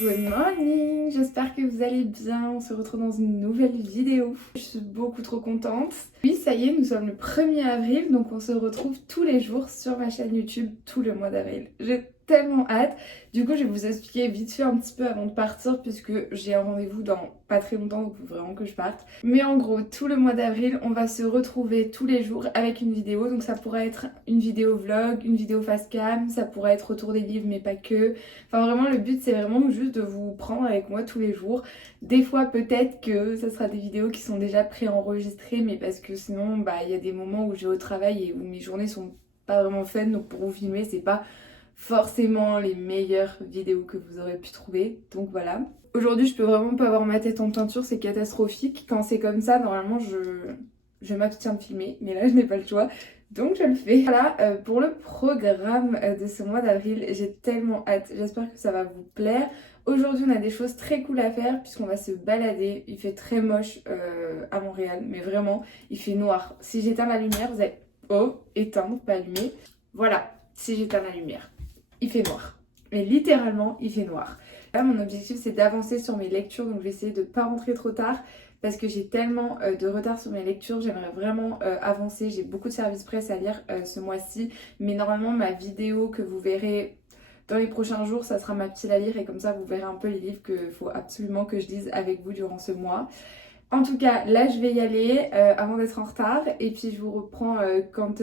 Good morning, j'espère que vous allez bien, on se retrouve dans une nouvelle vidéo. Je suis beaucoup trop contente. Oui, ça y est, nous sommes le 1er avril, donc on se retrouve tous les jours sur ma chaîne YouTube tout le mois d'avril. J'ai tellement hâte. Du coup, je vais vous expliquer vite fait un petit peu avant de partir puisque j'ai un rendez-vous dans pas très longtemps, donc il faut vraiment que je parte. Mais en gros, tout le mois d'avril, on va se retrouver tous les jours avec une vidéo. Donc ça pourrait être une vidéo vlog, une vidéo face cam, ça pourrait être autour des livres mais pas que. Enfin vraiment, le but c'est vraiment juste de vous prendre avec moi tous les jours. Des fois peut-être que ça sera des vidéos qui sont déjà préenregistrées, mais parce que sinon il y a des moments où je vais au travail et où mes journées sont pas vraiment fun, donc pour vous filmer c'est pas forcément les meilleures vidéos que vous aurez pu trouver, donc voilà. Aujourd'hui je peux vraiment pas avoir ma tête en peinture, c'est catastrophique. Quand c'est comme ça, normalement je m'abstiens de filmer, mais là je n'ai pas le choix, donc je le fais. Voilà pour le programme de ce mois d'avril, j'ai tellement hâte, j'espère que ça va vous plaire. Aujourd'hui on a des choses très cool à faire puisqu'on va se balader, il fait très moche à Montréal, mais vraiment il fait noir. Si j'éteins la lumière, vous allez... Oh, éteindre, pas allumer. Voilà, si j'éteins la lumière. Il fait noir. Mais littéralement, il fait noir. Là, mon objectif, c'est d'avancer sur mes lectures. Donc, je vais essayer de ne pas rentrer trop tard parce que j'ai tellement de retard sur mes lectures. J'aimerais vraiment avancer. J'ai beaucoup de services presse à lire ce mois-ci. Mais normalement, ma vidéo que vous verrez dans les prochains jours, ça sera ma petite à lire. Et comme ça, vous verrez un peu les livres qu'il faut absolument que je lise avec vous durant ce mois. En tout cas, là, je vais y aller avant d'être en retard. Et puis, je vous reprends quand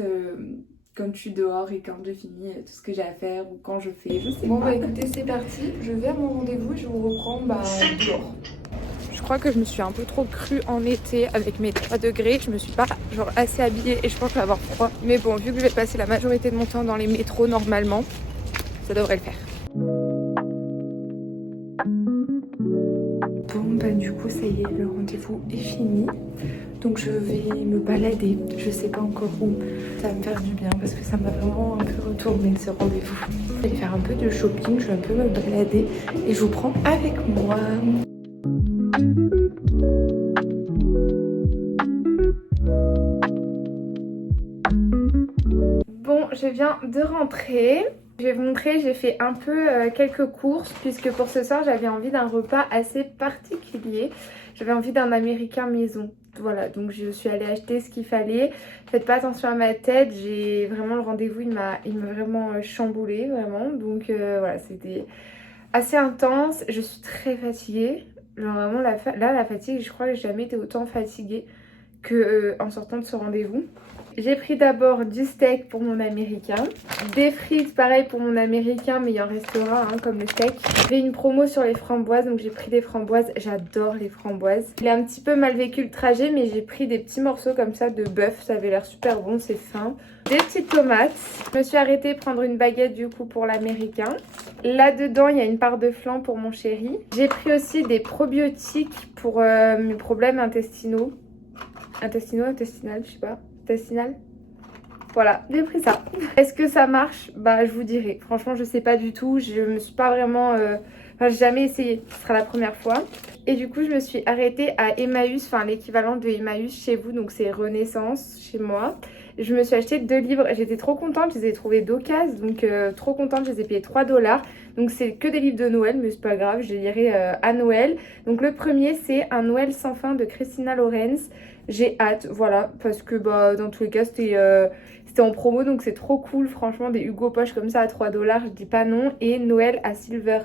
je suis dehors et quand j'ai fini tout ce que j'ai à faire ou quand je fais, je sais pas. Bon écoutez, c'est parti, je vais à mon rendez-vous et je vous reprends dehors. Je crois que je me suis un peu trop crue en été avec mes 3 degrés, je me suis pas assez habillée et je pense que je vais avoir froid. Mais bon, vu que je vais passer la majorité de mon temps dans les métros normalement, ça devrait le faire. Bon du coup ça y est, le rendez-vous est fini. Donc je vais me balader, je sais pas encore où. Ça va me faire du bien parce que ça m'a vraiment un peu retourné ce rendez-vous. Je vais faire un peu de shopping, je vais un peu me balader et je vous prends avec moi. Bon, je viens de rentrer. Je vais vous montrer, j'ai fait un peu quelques courses puisque pour ce soir j'avais envie d'un repas assez particulier. J'avais envie d'un américain maison. Voilà, donc je suis allée acheter ce qu'il fallait. Faites pas attention à ma tête, j'ai vraiment le rendez-vous, il m'a vraiment chamboulée, vraiment. Donc voilà, c'était assez intense. Je suis très fatiguée. Genre vraiment, la fatigue, je crois que j'ai jamais été autant fatiguée que en sortant de ce rendez-vous. J'ai pris d'abord du steak pour mon américain, des frites pareil pour mon américain mais il en restera comme le steak. J'ai une promo sur les framboises donc j'ai pris des framboises, j'adore les framboises. Il a un petit peu mal vécu le trajet mais j'ai pris des petits morceaux comme ça de bœuf, ça avait l'air super bon, c'est fin. Des petites tomates, je me suis arrêtée prendre une baguette du coup pour l'américain. Là dedans il y a une part de flan pour mon chéri. J'ai pris aussi des probiotiques pour mes problèmes intestinaux. Intestinal, je sais pas. Intestinal. Voilà, j'ai pris ça. Est-ce que ça marche? Bah je vous dirai. Franchement je sais pas du tout. Je me suis pas vraiment... Enfin j'ai jamais essayé. Ce sera la première fois. Et du coup je me suis arrêtée à Emmaüs. Enfin l'équivalent de Emmaüs chez vous. Donc c'est Renaissance chez moi. Je me suis acheté 2 livres. J'étais trop contente. Je les ai trouvés d'occasion. Donc trop contente. Je les ai payés 3 $. Donc c'est que des livres de Noël. Mais c'est pas grave. Je les lirai à Noël. Donc le premier c'est Un Noël sans fin de Christina Lorenz. J'ai hâte, voilà, parce que dans tous les cas c'était en promo donc c'est trop cool, franchement des Hugo Poche comme ça à 3 $, je dis pas non. Et Noël à Silver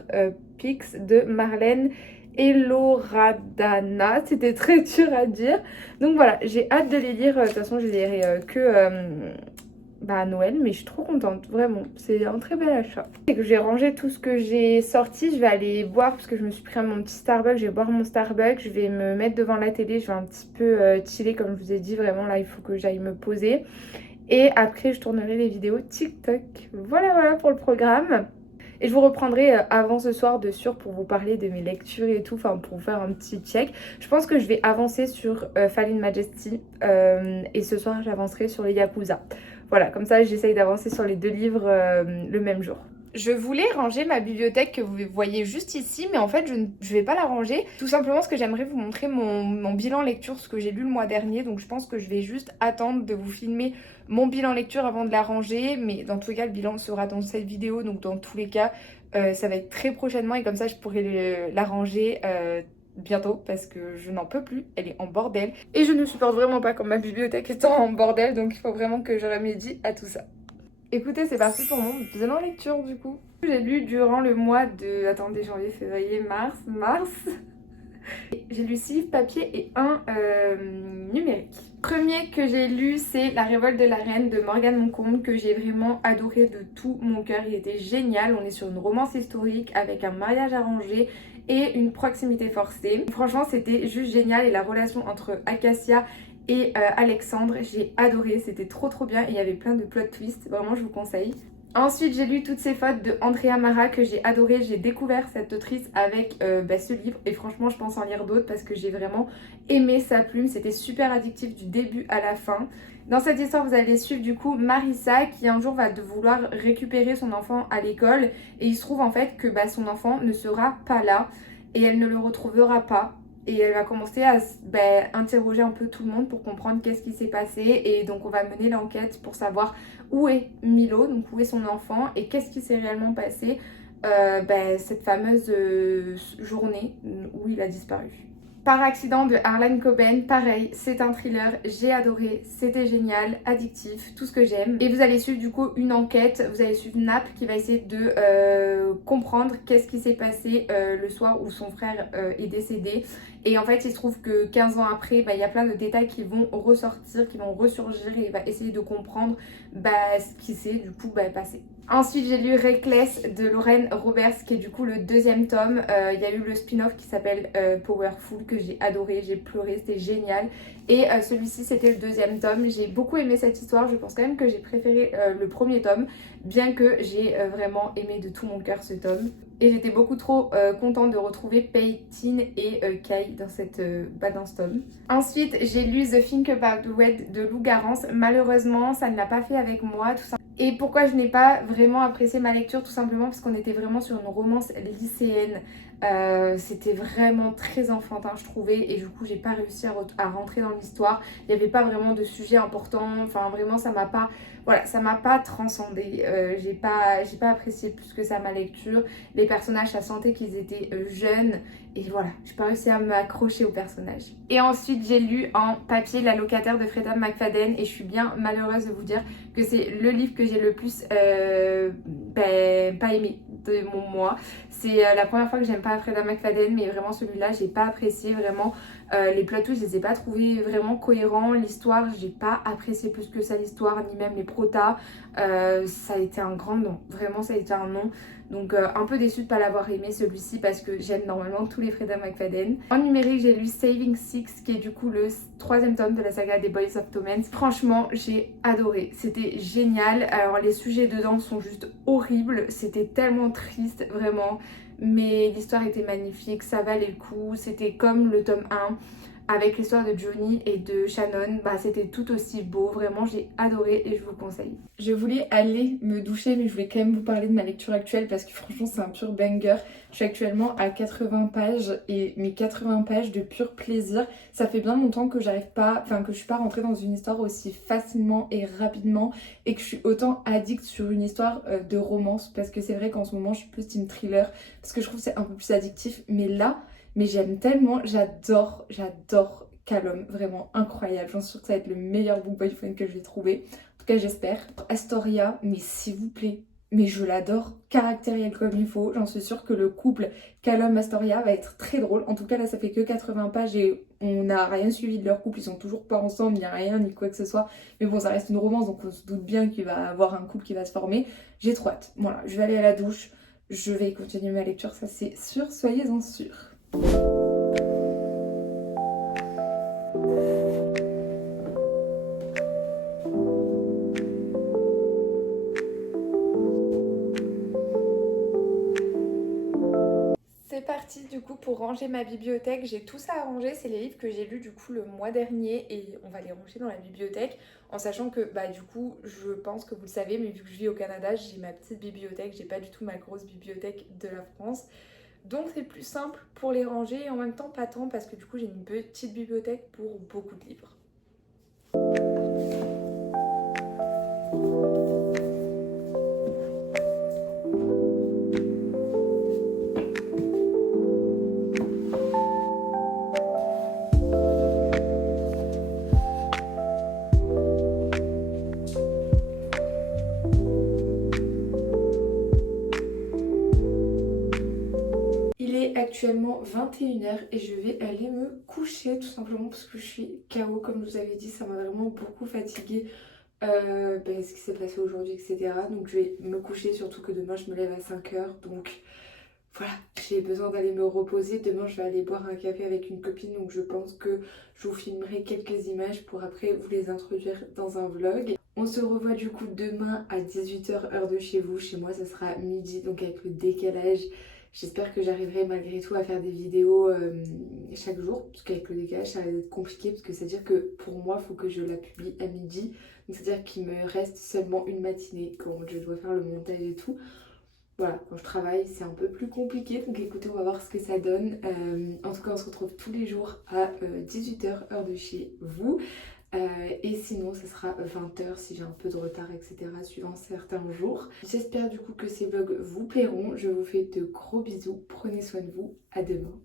Peaks de Marlène Eloradana, c'était très dur à dire. Donc voilà, j'ai hâte de les lire, de toute façon je les lirai à Noël, mais je suis trop contente, vraiment, c'est un très bel achat. Et que j'ai rangé tout ce que j'ai sorti, je vais aller boire parce que je me suis pris mon petit Starbucks, je vais boire mon Starbucks, je vais me mettre devant la télé, je vais un petit peu chiller comme je vous ai dit, vraiment là il faut que j'aille me poser. Et après je tournerai des vidéos TikTok. Voilà pour le programme. Et je vous reprendrai avant ce soir de sûr pour vous parler de mes lectures et tout, enfin pour vous faire un petit check. Je pense que je vais avancer sur Fallen Majesty et ce soir j'avancerai sur les Yakuza. Voilà, comme ça j'essaye d'avancer sur les 2 livres le même jour. Je voulais ranger ma bibliothèque que vous voyez juste ici, mais en fait je vais pas la ranger. Tout simplement parce que j'aimerais vous montrer mon bilan lecture, ce que j'ai lu le mois dernier. Donc je pense que je vais juste attendre de vous filmer mon bilan lecture avant de la ranger. Mais dans tous les cas, le bilan sera dans cette vidéo. Donc dans tous les cas, ça va être très prochainement. Et comme ça, je pourrai la ranger bientôt parce que je n'en peux plus. Elle est en bordel. Et je ne supporte vraiment pas quand ma bibliothèque est en bordel. Donc il faut vraiment que je remédie à tout ça. Écoutez, c'est parti pour mon bilan lecture du coup. J'ai lu durant le mois de... Attendez, janvier, février, mars. J'ai lu 6 livres papier et un numérique. Premier que j'ai lu, c'est La Révolte de la Reine de Morgane Moncombe, que j'ai vraiment adoré de tout mon cœur. Il était génial. On est sur une romance historique avec un mariage arrangé et une proximité forcée. Franchement, c'était juste génial et la relation entre Acacia et Alexandre, j'ai adoré, c'était trop bien et il y avait plein de plot twists, vraiment je vous conseille. Ensuite j'ai lu Toutes ces fautes de Andrea Mara que j'ai adoré, j'ai découvert cette autrice avec ce livre et franchement je pense en lire d'autres parce que j'ai vraiment aimé sa plume, c'était super addictif du début à la fin. Dans cette histoire vous allez suivre du coup Marissa qui un jour va vouloir récupérer son enfant à l'école et il se trouve en fait que son enfant ne sera pas là et elle ne le retrouvera pas. Et elle va commencer à interroger un peu tout le monde pour comprendre qu'est-ce qui s'est passé. Et donc on va mener l'enquête pour savoir où est Milo, donc où est son enfant et qu'est-ce qui s'est réellement passé cette fameuse journée où il a disparu. Par accident de Harlan Coben, pareil, c'est un thriller, j'ai adoré, c'était génial, addictif, tout ce que j'aime. Et vous allez suivre du coup une enquête, vous allez suivre Nap qui va essayer de comprendre qu'est-ce qui s'est passé le soir où son frère est décédé. Et en fait, il se trouve que 15 ans après, il y a plein de détails qui vont ressortir, qui vont ressurgir et il va essayer de comprendre ce qui s'est du coup passé. Ensuite, j'ai lu Reckless de Lauren Roberts, qui est du coup le deuxième tome. Il y a eu le spin-off qui s'appelle Powerful, que j'ai adoré, j'ai pleuré, c'était génial. Et celui-ci, c'était le deuxième tome. J'ai beaucoup aimé cette histoire, je pense quand même que j'ai préféré le premier tome, bien que j'ai vraiment aimé de tout mon cœur ce tome. Et j'étais beaucoup trop contente de retrouver Peyton et Kai dans ce tome. Ensuite, j'ai lu The Think About Red de Lou Garance. Malheureusement, ça ne l'a pas fait avec moi, tout ça. Et pourquoi je n'ai pas vraiment apprécié ma lecture? Tout simplement parce qu'on était vraiment sur une romance lycéenne. C'était vraiment très enfantin je trouvais et du coup j'ai pas réussi à rentrer dans l'histoire. Il n'y avait pas vraiment de sujet important, enfin vraiment ça m'a pas transcendé. J'ai pas apprécié plus que ça ma lecture. Les personnages, ça sentait qu'ils étaient jeunes et voilà, j'ai pas réussi à m'accrocher aux personnages. Et ensuite j'ai lu en papier La Locataire de Freda McFadden et je suis bien malheureuse de vous dire que c'est le livre que j'ai le plus pas aimé de mon mois. C'est la première fois que j'aime pas Freda McFadden, mais vraiment celui-là j'ai pas apprécié vraiment. Les plot twists, je les ai pas trouvés vraiment cohérents. L'histoire, j'ai pas apprécié plus que ça l'histoire, ni même les protas. Ça a été un grand non, vraiment ça a été un non. Donc un peu déçue de pas l'avoir aimé celui-ci parce que j'aime normalement tous les Freda McFadden. En numérique, j'ai lu Saving Six qui est du coup le troisième tome de la saga des Boys of Torment. Franchement, j'ai adoré, c'était génial. Alors les sujets dedans sont juste horribles, c'était tellement triste vraiment. Mais l'histoire était magnifique, ça valait le coup, c'était comme le tome 1 avec l'histoire de Johnny et de Shannon, c'était tout aussi beau, vraiment j'ai adoré et je vous le conseille. Je voulais aller me doucher mais je voulais quand même vous parler de ma lecture actuelle parce que franchement c'est un pur banger. Je suis actuellement à 80 pages et mes 80 pages de pur plaisir. Ça fait bien longtemps que que je suis pas rentrée dans une histoire aussi facilement et rapidement et que je suis autant addict sur une histoire de romance parce que c'est vrai qu'en ce moment je suis plus team thriller parce que je trouve que c'est un peu plus addictif mais là j'aime tellement, j'adore Callum, vraiment incroyable. J'en suis sûre que ça va être le meilleur book boyfriend que je vais trouver. En tout cas, j'espère. Astoria, mais s'il vous plaît, mais je l'adore, caractériel comme il faut. J'en suis sûre que le couple Callum-Astoria va être très drôle. En tout cas, là, ça fait que 80 pages et on n'a rien suivi de leur couple. Ils sont toujours pas ensemble, il n'y a rien, ni quoi que ce soit. Mais bon, ça reste une romance, donc on se doute bien qu'il va y avoir un couple qui va se former. J'ai trop hâte. Voilà, je vais aller à la douche. Je vais continuer ma lecture, ça c'est sûr, soyez-en sûrs. C'est parti du coup pour ranger ma bibliothèque. J'ai tout ça à ranger, c'est les livres que j'ai lus du coup le mois dernier et on va les ranger dans la bibliothèque en sachant que du coup je pense que vous le savez mais vu que je vis au Canada j'ai ma petite bibliothèque, j'ai pas du tout ma grosse bibliothèque de la France. Donc c'est plus simple pour les ranger et en même temps pas tant parce que du coup j'ai une petite bibliothèque pour beaucoup de livres. Actuellement 21h et je vais aller me coucher tout simplement parce que je suis KO comme je vous avais dit, ça m'a vraiment beaucoup fatiguée ce qui s'est passé aujourd'hui etc. Donc je vais me coucher, surtout que demain je me lève à 5h donc voilà, j'ai besoin d'aller me reposer. Demain je vais aller boire un café avec une copine donc je pense que je vous filmerai quelques images pour après vous les introduire dans un vlog. On se revoit du coup demain à 18h heure de chez vous, chez moi ça sera midi donc avec le décalage. J'espère que j'arriverai malgré tout à faire des vidéos chaque jour, parce qu'avec le décalage ça va être compliqué, parce que c'est-à-dire que pour moi il faut que je la publie à midi, donc c'est-à-dire qu'il me reste seulement une matinée quand je dois faire le montage et tout. Voilà, quand je travaille c'est un peu plus compliqué, donc écoutez on va voir ce que ça donne. En tout cas on se retrouve tous les jours à 18h heure de chez vous. Et sinon ça sera 20h si j'ai un peu de retard etc suivant certains jours. J'espère du coup que ces vlogs vous plairont. Je vous fais de gros bisous, prenez soin de vous, à demain.